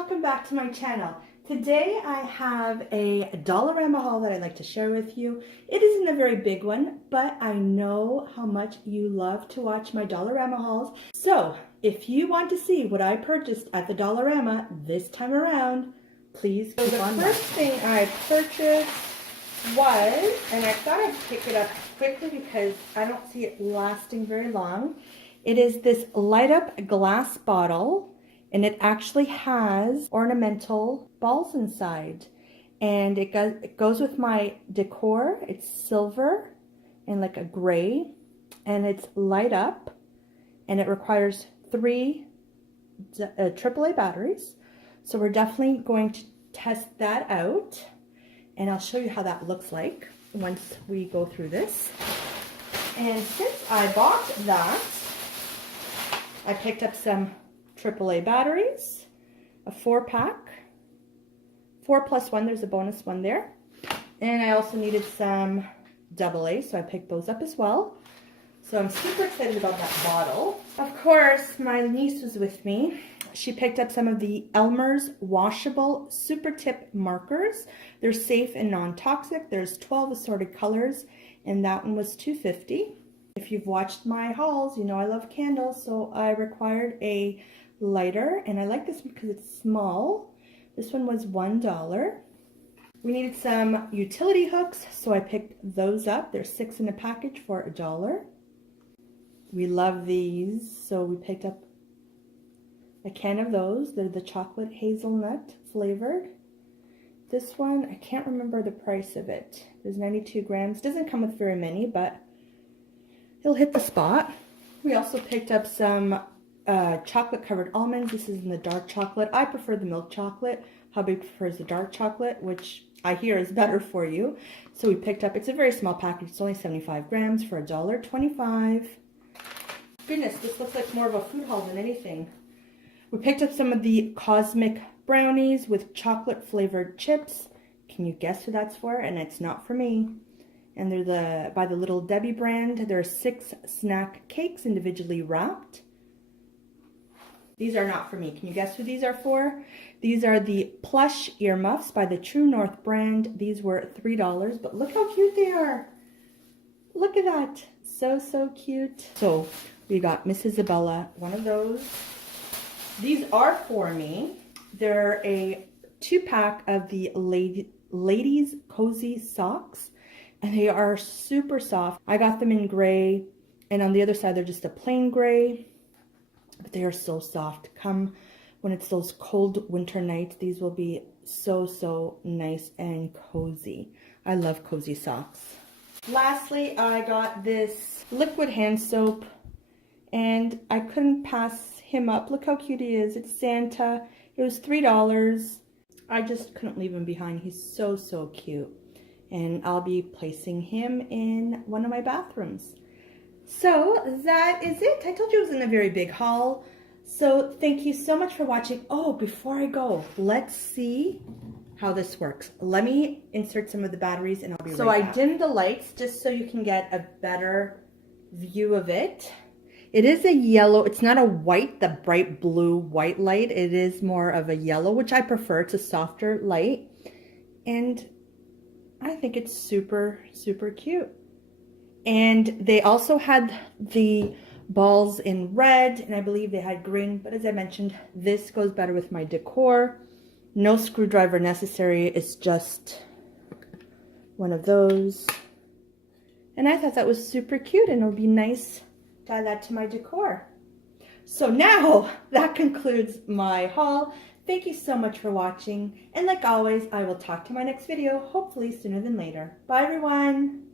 welcome back to my channel. Today I have a Dollarama haul that I'd like to share with you. It isn't a very big one, but I know how much you love to watch my Dollarama hauls. So if you want to see what I purchased at the Dollarama this time around, please keep on watching. The first thing I purchased was, and I thought I'd pick it up quickly because I don't see it lasting very long. It is this light up glass bottle. And it actually has ornamental balls inside. And it goes with my decor. It's silver and like a gray. And it's light up. And it requires 3 AAA batteries. So we're definitely going to test that out. And I'll show you how that looks like once we go through this. And since I bought that, I picked up some AAA batteries, a 4-pack, 4+1, there's a bonus one there. And I also needed some AA, so I picked those up as well. So I'm super excited about that bottle. Of course, my niece was with me. She picked up some of the Elmer's washable super tip markers. They're safe and non-toxic. There's 12 assorted colors, and that one was $2.50. If you've watched my hauls, you know I love candles, so I required a lighter, and I like this one because it's small. This one was $1. We needed some utility hooks, so I picked those up. There's 6 in a package for $1. We love these, so we picked up a can of those. They're the chocolate hazelnut flavored. This one, I can't remember the price of it. There's 92 grams. Doesn't come with very many, but it'll hit the spot. We also picked up some chocolate covered almonds. This is in the dark chocolate. I prefer the milk chocolate. Hubby prefers the dark chocolate, which I hear is better for you. So we picked up, it's a very small package. It's only 75 grams for $1.25. Goodness, this looks like more of a food haul than anything. We picked up some of the cosmic brownies with chocolate flavored chips. Can you guess who that's for? And it's not for me. And they're by the Little Debbie brand. There are 6 snack cakes individually wrapped. These are not for me. Can you guess who these are for? These are the plush earmuffs by the True North brand. These were $3, but look how cute they are. Look at that. So, so cute. So we got Miss Isabella, one of those. These are for me. They're a 2-pack of the ladies cozy socks, and they are super soft. I got them in gray, and on the other side they're just a plain gray. But they are so soft. Come when it's those cold winter nights, these will be so, so nice and cozy. I love cozy socks. Lastly, I got this liquid hand soap, and I couldn't pass him up. Look how cute he is. It's Santa. It was $3. I just couldn't leave him behind. He's so, so cute. And I'll be placing him in one of my bathrooms. So that is it. I told you it wasn't a very big haul. So thank you so much for watching. Oh, before I go, let's see how this works. Let me insert some of the batteries and I'll be right back. So I dimmed the lights just so you can get a better view of it. It is a yellow. It's not a white, the bright blue white light. It is more of a yellow, which I prefer. It's a softer light. And I think it's super, super cute. And they also had the balls in red, and I believe they had green, but as I mentioned, this goes better with my decor. No screwdriver necessary. It's just one of those. And I thought that was super cute, and it'll be nice to add that to my decor. So now that concludes my haul. Thank you so much for watching, and like always, I will talk to you in my next video, hopefully sooner than later. Bye everyone.